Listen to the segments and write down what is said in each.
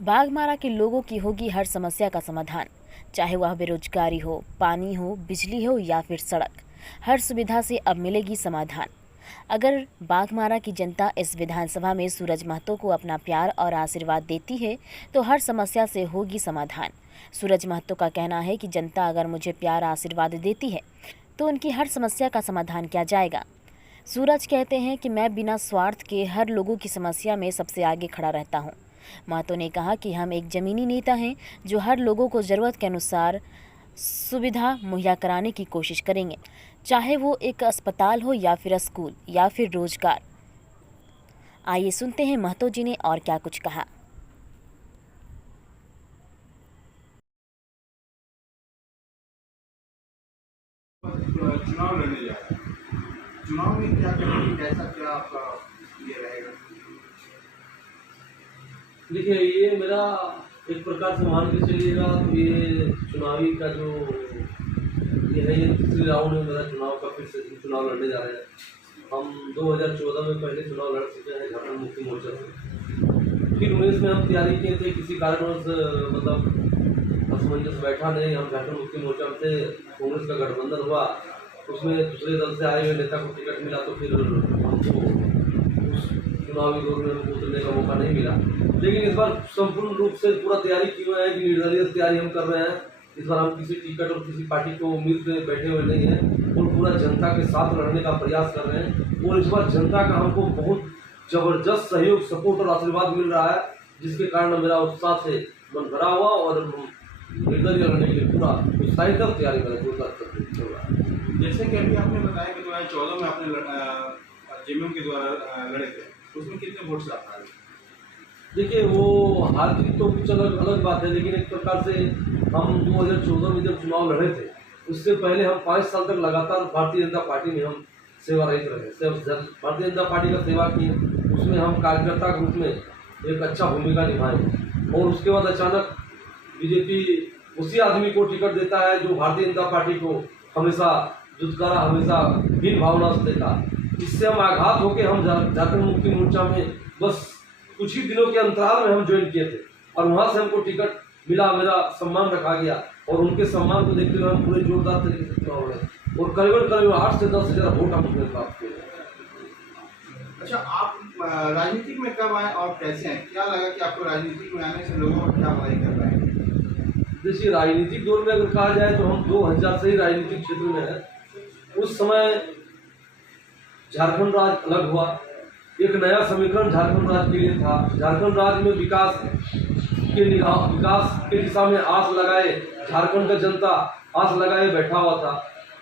बाघमारा के लोगों की होगी हर समस्या का समाधान, चाहे वह बेरोजगारी हो, पानी हो, बिजली हो या फिर सड़क। हर सुविधा से अब मिलेगी समाधान। अगर बाघमारा की जनता इस विधानसभा में सूरज महतो को अपना प्यार और आशीर्वाद देती है तो हर समस्या से होगी समाधान। सूरज महतो का कहना है कि जनता अगर मुझे प्यार आशीर्वाद देती है तो उनकी हर समस्या का समाधान किया जाएगा। सूरज कहते हैं कि मैं बिना स्वार्थ के हर लोगों की समस्या में सबसे आगे खड़ा रहता हूं। महतो ने कहा कि हम एक जमीनी नेता हैं जो हर लोगों को ज़रूरत के अनुसार सुविधा मुहैया कराने की कोशिश करेंगे, चाहे वो एक अस्पताल हो या फिर स्कूल या फिर रोजगार। आइए सुनते हैं महतो जी ने और क्या कुछ कहा। चुनाव लड़ने जा रहे हैं, चुनाव में क्या करेंगे, कैसा क्या आपका ये रहेगा? देखिए, ये मेरा एक प्रकार से मान के चलिएगा तो ये चुनावी का जो ये है, ये तीसरी राउंड में मेरा चुनाव का फिर से चुनाव लड़ने जा रहे हैं। हम 2014 में पहले चुनाव लड़ चुके हैं झारखंड मुक्ति मोर्चा से। फिर 19 में हम तैयारी किए थे, किसी कारणवश मतलब असमंजस बैठा नहीं, हम झारखंड मुक्ति मोर्चा से कांग्रेस का गठबंधन हुआ, उसमें दूसरे दल से आए हुए नेता को टिकट मिला तो फिर हमको उस चुनावी दौर में हमको उतरने का मौका नहीं मिला। लेकिन इस बार संपूर्ण रूप से पूरा तैयारी की हुई है कि निर्दलीय तैयारी हम कर रहे हैं। इस बार हम किसी टिकट और किसी पार्टी को उम्मीद पे बैठे हुए नहीं हैं और पूरा जनता के साथ लड़ने का प्रयास कर रहे हैं। और इस बार जनता का हमको बहुत जबरदस्त सहयोग, सपोर्ट और आशीर्वाद मिल रहा है, जिसके कारण मेरा उत्साह से मन भरा हुआ और निर्दलीय लड़ने के लिए पूरा उत्साहित और तैयारी करें जोरदार चल रहा है। जैसे कि अभी आपने बताया कि 2014 में आपने जेएमएम के द्वारा लड़े थे, उसमें कितने वोट से आप हारे? देखिए, वो हार जीत तो कुछ अलग अलग बात है, लेकिन एक प्रकार से हम 2014 में जब चुनाव लड़े थे उससे पहले हम 5 साल तक लगातार भारतीय जनता पार्टी में हम सेवारत रहे। भारतीय जनता पार्टी का सेवा की, उसमें हम कार्यकर्ता के रूप में एक अच्छा भूमिका निभाए। और उसके बाद अचानक बीजेपी उसी आदमी को टिकट देता है जो भारतीय जनता पार्टी को हमेशा दुत्कारा, हमेशा हीन भावना से देखा। इससे हम आघात होकर हम झारखंड मुक्ति मोर्चा में बस कुछ ही दिनों के अंतराल में हम ज्वाइन किए थे और वहां से हमको टिकट मिला, मेरा सम्मान रखा गया और उनके सम्मान को देखते हुए हम पूरे जोरदार तरीके से चुनाव लड़े और करीबन 8 से 10 हज़ार वोट हमने प्राप्त किए। अच्छा, आप राजनीति में कब आए और कैसे हैं? क्या लगा कि आपको राजनीति में आने से लोगों को क्या भलाई कर पाएंगे? देखिए, राजनीतिक दौर में अगर कहा जाए तो हम 2000 से ही राजनीतिक क्षेत्र में हैं। उस समय झारखंड राज्य अलग हुआ, एक नया समीकरण झारखंड राज्य के लिए था। झारखंड राज्य में विकास के दिशा में आस लगाए झारखंड का जनता आस लगाए बैठा हुआ था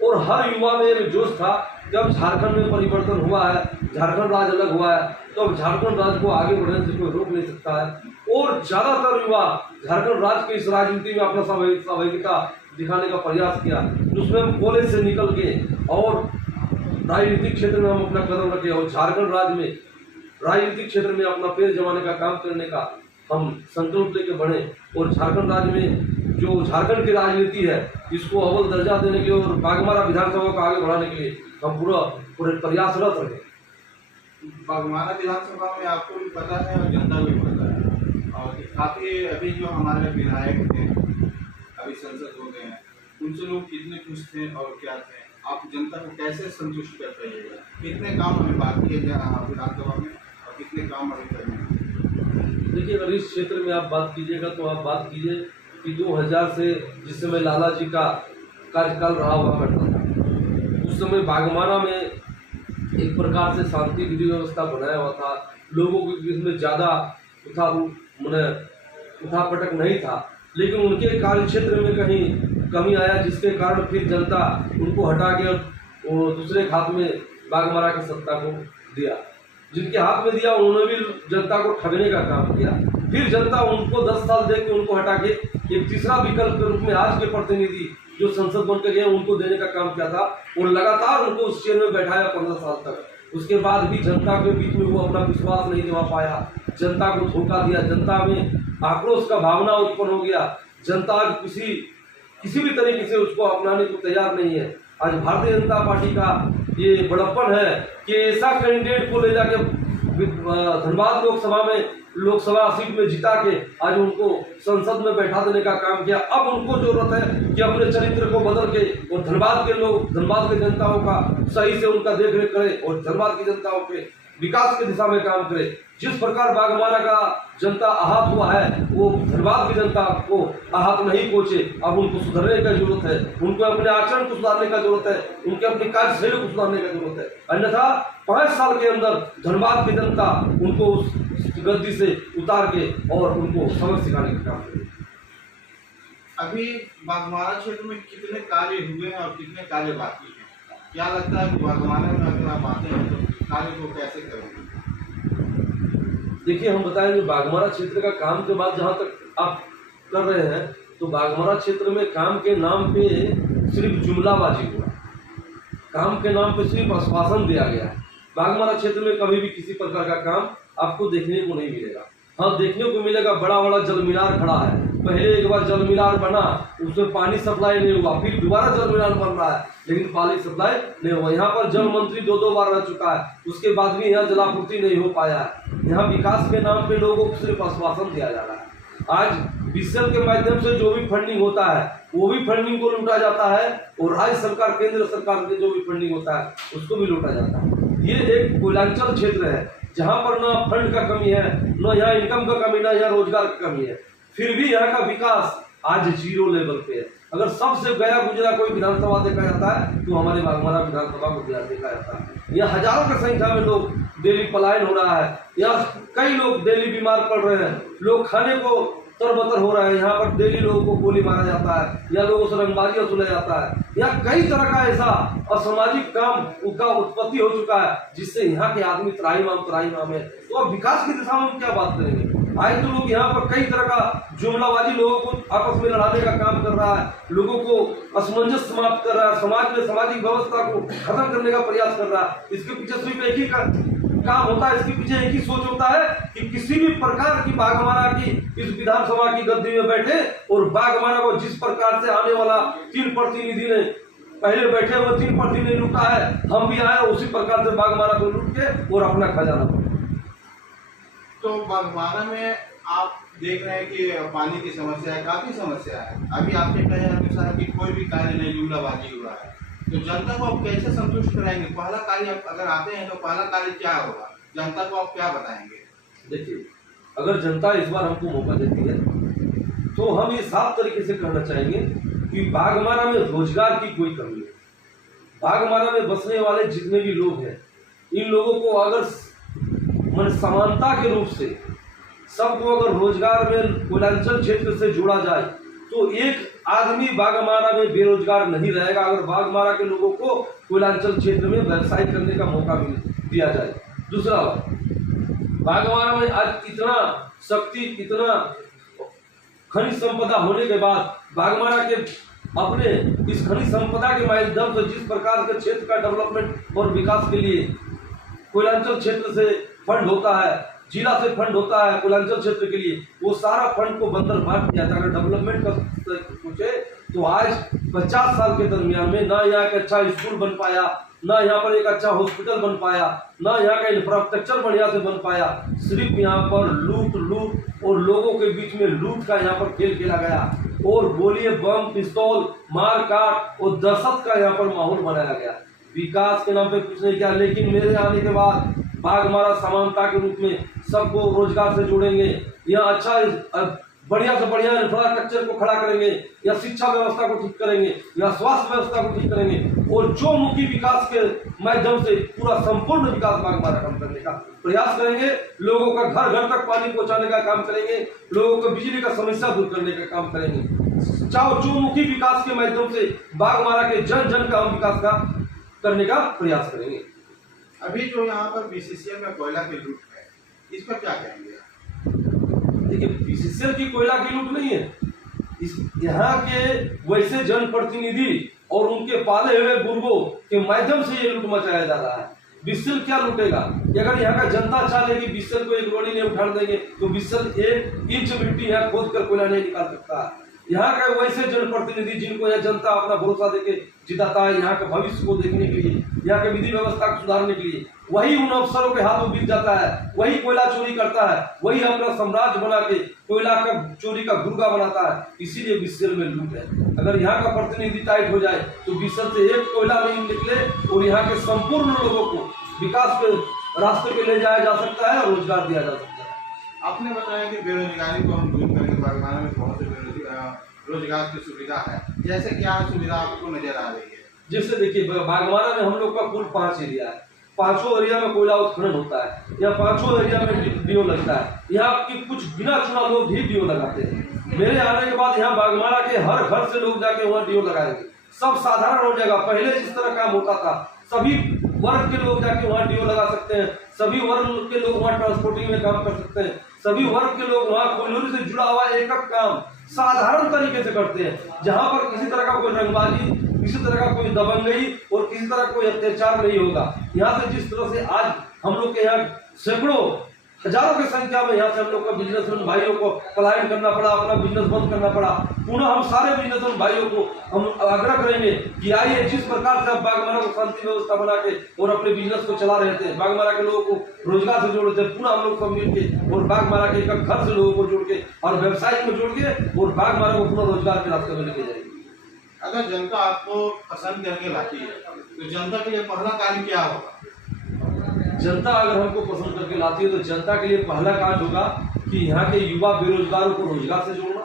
और हर युवा में एक जोश था। जब झारखंड में परिवर्तन हुआ है, झारखंड राज्य अलग हुआ है, तो अब झारखंड राज्य को आगे बढ़ने से कोई रोक नहीं सकता है। और ज्यादातर युवा झारखंड राज्य की इस राजनीति में अपना सहभागिता दिखाने का प्रयास किया, जिसमें हम कॉलेज से निकल के और राजनीतिक क्षेत्र में हम अपना कदम रखे और झारखंड राज्य में राजनीतिक क्षेत्र में अपना पैर जमाने का काम करने का हम संकल्प लेके बढ़े। और झारखंड राज्य में जो झारखंड की राजनीति है इसको अव्वल दर्जा देने के लिए और बाघमारा विधानसभा को आगे बढ़ाने के लिए हम पूरे प्रयासरत रहे। बाघमारा विधानसभा में आपको भी पता है और जनता को भी पता है, और काफी अभी जो हमारे विधायक थे अभी संसद हो गए हैं, उनसे लोग कितने खुश थे और क्या थे? आप जनता को कैसे संतुष्ट कर पाइएगा? कितने काम हमें बाकी है विधानसभा में और कितने काम अभी करने हैं? देखिए, अगर इस क्षेत्र में आप बात कीजिएगा तो आप बात कीजिए कि 2000 से जिस समय लाला जी का कार्यकाल रहा हुआ करता था, उस समय बाघमारा में एक प्रकार से शांति विधि व्यवस्था बनाया हुआ था। लोगों के बीच में ज़्यादा उठापटक नहीं था, लेकिन उनके कार्य क्षेत्र में कहीं कमी आया, जिसके कारण फिर जनता उनको हटा के और दूसरे हाथ में बाघमारा की सत्ता को दिया। जिनके हाथ में दिया उन्होंने भी जनता को ठगने का काम किया। फिर जनता उनको 10 साल दे के उनको हटा के एक तीसरा विकल्प के रूप में आज के प्रतिनिधि जो संसद बन के गए उनको देने का काम किया था और लगातार उनको उस चेयर में बैठाया 15 साल तक। उसके बाद भी जनता के बीच में वो अपना विश्वास नहीं दिला पाया, जनता को धोखा दिया, जनता में आक्रोश का भावना उत्पन्न हो गया। जनता आज किसी भी तरीके से उसको अपनाने को तैयार नहीं है। आज भारतीय जनता पार्टी का ये बड़प्पन है कि ऐसा कैंडिडेट को ले जाके धनबाद लोकसभा में लोकसभा सीट में जिता के आज उनको संसद में बैठा देने का काम किया। अब उनको जरूरत है कि अपने चरित्र को बदल के और धनबाद के लोग, धनबाद की जनताओं का सही से उनका देख रेख करे और धनबाद की जनताओं के विकास की दिशा में काम करे। जिस प्रकार बाघमारा का जनता आहत हुआ है, वो धनबाद की जनता को आहत नहीं पहुंचे। अब उनको सुधरने की जरूरत है, उनको अपने आचरण को सुधारने का जरूरत है, उनके अपनी कार्यशैली को सुधारने का जरूरत है। अन्यथा 5 साल के अंदर धनबाद की जनता उनको उस गद्दी से उतार के और उनको सबक सिखाने का काम करेगी। अभी बाघमारा क्षेत्र में कितने कार्य हुए हैं और कितने कार्य बाकी हैं? क्या लगता है कि बाघमारा में अगर आप आते हैं तो कार्य को कैसे करेंगे? देखिए, हम बताएंगे बाघमारा क्षेत्र का काम के बाद जहाँ तक आप कर रहे हैं, तो बाघमारा क्षेत्र में काम के नाम पे सिर्फ जुमलाबाजी हुआ, काम के नाम पे सिर्फ आश्वासन दिया गया है। बाघमारा क्षेत्र में कभी भी किसी प्रकार का काम आपको देखने को नहीं मिलेगा। हाँ, देखने को मिलेगा बड़ा बड़ा जल मीनार खड़ा है। पहले एक बार जल मीनार बना, उसमें पानी सप्लाई नहीं हुआ, फिर दोबारा जल मीनार बन रहा है, लेकिन पानी सप्लाई नहीं हुआ। यहाँ पर जल मंत्री 2 बार रह चुका है, उसके बाद भी यहाँ जलापूर्ति नहीं हो पाया है। यहाँ विकास के नाम पे लोगों को सिर्फ आश्वासन दिया जा रहा है। आज बीसीएल के माध्यम से जो भी फंडिंग होता है, वो भी फंडिंग को लूटा जाता है, और राज्य सरकार, केंद्र सरकार से जो भी फंडिंग होता है उसको भी लूटा जाता है। ये एक कोयलांचल क्षेत्र है जहाँ पर ना फंड का कमी है, न यहाँ इनकम का कमी, ना यहाँ रोजगार की कमी है, फिर भी यहाँ का विकास आज 0 लेवल पे है। अगर सबसे गया गुजरा कोई विधानसभा देखा जाता है तो हमारे बाघमारा विधानसभा को देखा जाता है। यहाँ हजारों की संख्या में लोग डेली पलायन हो रहा है, यहाँ कई लोग डेली बीमार पड़ रहे हैं, लोग खाने को तरबतर हो रहा है। यहाँ पर डेली लोगों को गोली मारा जाता है या लोगों से रंगबाजी वसूला जाता है। यहाँ कई तरह का ऐसा असामाजिक काम का उत्पत्ति हो चुका है जिससे यहाँ के आदमी त्राहीमाम है। तो अब विकास की दिशा में हम क्या बात करेंगे? आज तो लोग यहाँ पर कई तरह का जुमलाबाजी लोगों को आपस में लड़ाने का काम कर रहा है, लोगों को असमंजस समाप्त कर रहा है, समाज में सामाजिक व्यवस्था को खत्म करने का प्रयास कर रहा है। इसके पीछे सिर्फ एक ही काम होता है, इसके पीछे एक ही सोच होता है कि किसी भी प्रकार की बाघमारा की इस विधानसभा की गद्दी में बैठे और बाघमारा को जिस प्रकार से आने वाला 3 प्रतिनिधि ने पहले बैठे हुए 3 प्रतिनिधि ने लूटा है, हम भी आए उसी प्रकार से बाघमारा को लूट के और अपना खजाना। तो बाघमारा में आप देख रहे हैं कि पानी की समस्या है, काफी समस्या है। अभी आपने कहे अनुसार कि कोई भी कार्य नहीं, जुमलाबाजी हुआ है, तो जनता को आप कैसे संतुष्ट कराएंगे? पहला कार्य आप अगर आते हैं तो पहला कार्य क्या होगा? जनता को आप क्या बताएंगे? देखिए, अगर जनता इस बार हमको मौका देती है तो हम ये साफ तरीके से कहना चाहेंगे कि बाघमारा में रोजगार की कोई कमी नहीं। बाघमारा में बसने वाले जितने भी लोग हैं, इन लोगों को अगर मन समानता के रूप से सबको अगर रोजगार में कोयलांचल क्षेत्र से जोड़ा जाए तो एक आदमी बाघमारा में बेरोजगार नहीं रहेगा, अगर बाघमारा के लोगों को कोयलांचल क्षेत्र में व्यवसाय करने का मौका दिया जाए। दूसरा, बाघमारा में आज इतना शक्ति, इतना खनिज संपदा होने के बाद बाघमारा के अपने इस खनिज संपदा के माध्यम से जिस प्रकार के क्षेत्र का डेवलपमेंट और विकास के लिए कोयलांचल क्षेत्र से फंड होता है, जिला से फंड होता है कोयलांचल क्षेत्र के लिए, वो सारा फंड को बंदरबांट किया था। अगर डेवलपमेंट का पूछे तो आज 50 साल के दरमियान में ना यहाँ का अच्छा स्कूल बन पाया, ना यहाँ पर एक अच्छा हॉस्पिटल बन पाया, ना यहाँ का इंफ्रास्ट्रक्चर बढ़िया से बन पाया। सिर्फ यहाँ पर लूट और लोगों के बीच में लूट का यहाँ पर खेल खेला गया और गोली, बम, पिस्तौल, मार काट और दहशत का यहाँ पर माहौल बनाया गया। विकास के नाम पे कुछ नहीं किया। लेकिन मेरे आने के बाद बाघमारा समानता के रूप में सबको रोजगार से जोड़ेंगे, यहाँ अच्छा बढ़िया से बढ़िया इंफ्रास्ट्रक्चर को खड़ा करेंगे, या शिक्षा व्यवस्था को ठीक करेंगे, या स्वास्थ्य व्यवस्था को ठीक करेंगे, और जो मुखी विकास के माध्यम से पूरा संपूर्ण विकास बाघमारा काम करने का प्रयास करेंगे। लोगों का घर घर तक पानी पहुंचाने का काम करेंगे, लोगों को बिजली का समस्या दूर करने का काम करेंगे। चाहो चौमुखी विकास के माध्यम से बाघमारा के जन जन का हम विकास का करने का प्रयास करेंगे। अभी जो यहाँ पर बीसीसीएल में कोयला की लूट है, इस पर क्या कहेंगे? देखिए, बीसीसीएल की कोयला की लूट नहीं है, इस यहाँ के वैसे जनप्रतिनिधि और उनके पाले हुए बुर्गों के माध्यम से ये लूट मचाया जा रहा है। बीसीसीएल क्या लूटेगा? अगर यहाँ का जनता चाहेगी बीसीसीएल को एक रोड़ी नहीं उठाने देंगे तो बीसीसीएल 1 इंच मिट्टी यहाँ खोद कर कोयला नहीं निकाल सकता। यहाँ का वैसे जनप्रतिनिधि जिनको यह जनता अपना भरोसा देके जिताता है, यहाँ के भविष्य को देखने के लिए, यहाँ के विधि व्यवस्था को सुधारने के लिए, वही उन अफसरों के हाथों बिक जाता है, वही कोयला चोरी करता है, वही अपना साम्राज्य बना के कोयला का चोरी का गुर्गा बनाता है। इसीलिए बीसीएल में लूट है। अगर यहाँ का प्रतिनिधि टाइट हो जाए तो बीसीएल से एक कोयला नहीं निकले और यहाँ के संपूर्ण लोगों को विकास के रास्ते पे ले जाया जा सकता है और रोजगार दिया जा सकता है। आपने बताया कि बेरोजगारी को हम दूर करेंगे। बागमारा में बहुत से रोजगार की सुविधा है, जैसे क्या सुविधा आपको नजर आ रही है? जैसे देखिए बागमारा में हम लोग का कुल 5 एरिया है, 5 एरिया में कोयला उत्खनन होता है, या 5 एरिया में डीओ लगता है। यहाँ की कुछ बिना चुना लोग भी डीओ लगाते हैं। मेरे आने के बाद यहाँ बागमारा के हर घर से लोग जाके वहाँ डीओ लगाएंगे। सब साधारण हो जाएगा। पहले जिस तरह काम होता था, सभी वर्ग के लोग जाके वहाँ डीओ लगा सकते हैं, सभी वर्ग के लोग वहाँ ट्रांसपोर्टिंग में काम कर सकते हैं, सभी वर्ग के लोग वहाँ कोयलों से जुड़ा हुआ एक एक काम साधारण तरीके से करते हैं। जहाँ पर किसी तरह का कोई रंगबाजी, किसी तरह का कोई दबंगई और किसी तरह कोई अत्याचार नहीं होगा। यहाँ से जिस तरह से आज हम लोग के यहाँ सैकड़ों हजारों की संख्या में यहाँ से हम लोग का बिजनेसमैन भाइयों को पलायन करना पड़ा, अपना बिजनेस बंद करना पड़ा। पुनः हम सारे बिजनेसमैन भाइयों को हम आग्रह करेंगे कि आइए, जिस प्रकार से आप बागमारा को शांति व्यवस्था बना के और अपने बिजनेस को चला रहे थे, बागमारा के लोगों को रोजगार से जोड़ रहे थे, पुनः हम लोग सब मिल के और बागमारा के एक घर से लोगों को जोड़ के और व्यवसाय को जोड़ के और बागमारा को पुनः रोजगार के रास्ते में लेके जाएंगे। अगर जनता आपको पसंद करके लाती है तो जनता के लिए पहला कार्य क्या होगा? जनता अगर हमको पसंद करके लाती है तो जनता के लिए पहला कार्य होगा कि यहाँ के युवा बेरोजगारों को रोजगार से जोड़ना,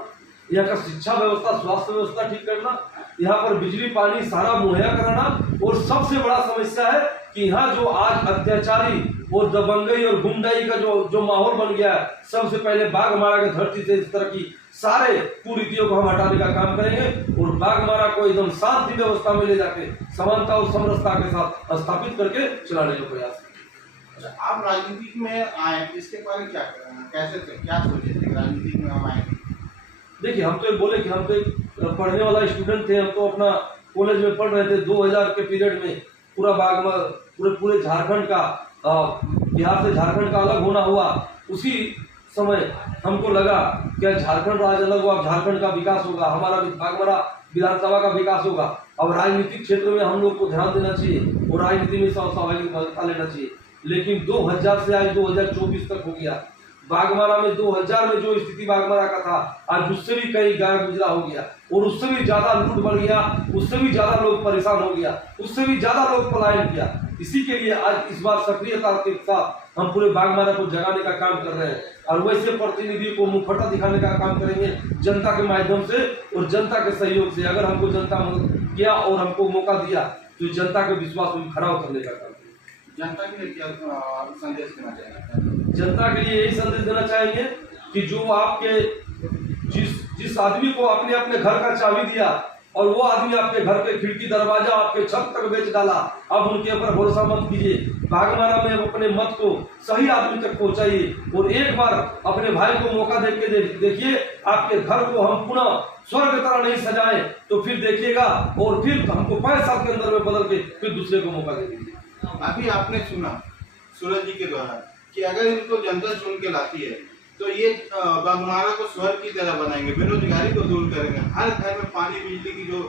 यहाँ का शिक्षा व्यवस्था, स्वास्थ्य व्यवस्था ठीक करना, यहाँ पर बिजली पानी सारा मुहैया कराना। और सबसे बड़ा समस्या है कि यहाँ जो आज अत्याचारी और दबंगई और गुंडाई का जो माहौल बन गया है, सबसे पहले बागमारा की धरती से इस तरह की सारे कुरीतियों को हम हटाने का काम करेंगे और बागमारा को एकदम शांति व्यवस्था में ले जाके समानता और समरसता के साथ स्थापित करके चलाने का प्रयास। आप राजनीति में आए, इसके बारे में क्या कैसे थे, क्या सोचे थे राजनीति में हम आए? देखिए, हम तो बोले कि हम तो एक पढ़ने वाला स्टूडेंट थे। हम तो अपना कॉलेज में पढ़ रहे थे। 2000 के पीरियड में पूरा बागमारा पूरे झारखंड का, बिहार से झारखंड का अलग होना हुआ। उसी समय हमको लगा कि झारखंड राज्य अलग हुआ, झारखंड का विकास होगा, हमारा बागमारा विधानसभा का विकास होगा। अब राजनीतिक क्षेत्र में हम लोग को ध्यान देना चाहिए और राजनीति में सहभागी भाग लेना चाहिए। लेकिन 2000 से आज 2024 तक हो गया। बागमारा में 2000 में जो स्थिति बागमारा का था, आज उससे भी कई गाय गुजरा हो गया और उससे भी ज्यादा लूट बढ़ गया, उससे भी ज्यादा लोग परेशान हो गया, उससे भी ज्यादा लोग पलायन किया। इसी के लिए आज इस बार सक्रियता के साथ हम पूरे बागमारा को जगाने का काम कर रहे हैं और वैसे प्रतिनिधियों को मुखौटा दिखाने का काम करेंगे जनता के माध्यम से और जनता के सहयोग से। अगर हमको जनता मदद किया और हमको मौका दिया तो जनता के विश्वास में खड़ा उतरने का काम। जनता के लिए क्या संदेश देना चाहेंगे? जनता के लिए यही संदेश देना चाहेंगे कि जो आपके जिस आदमी को आपने अपने घर का चाबी दिया और वो आदमी आपके घर के खिड़की दरवाजा आपके छत तक बेच डाला, अब उनके ऊपर भरोसा मत कीजिए। बागमारा में अपने मत को सही आदमी तक पहुंचाइए और एक बार अपने भाई को मौका दे के देखिए। आपके घर को हम पुनः स्वर्ग तरह नहीं सजाए तो फिर देखिएगा और फिर हमको 5 साल के अंदर में बदल के फिर दूसरे को मौका दे दीजिए। अभी आपने सुना सूरज जी के द्वारा कि अगर इनको जनता चुन के लाती है तो ये बागमारा को स्वर्ग की तरह बनाएंगे, बेरोजगारी को दूर करेंगे, हर घर में पानी बिजली की जो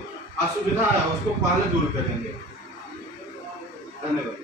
असुविधा है उसको पहले दूर करेंगे। धन्यवाद।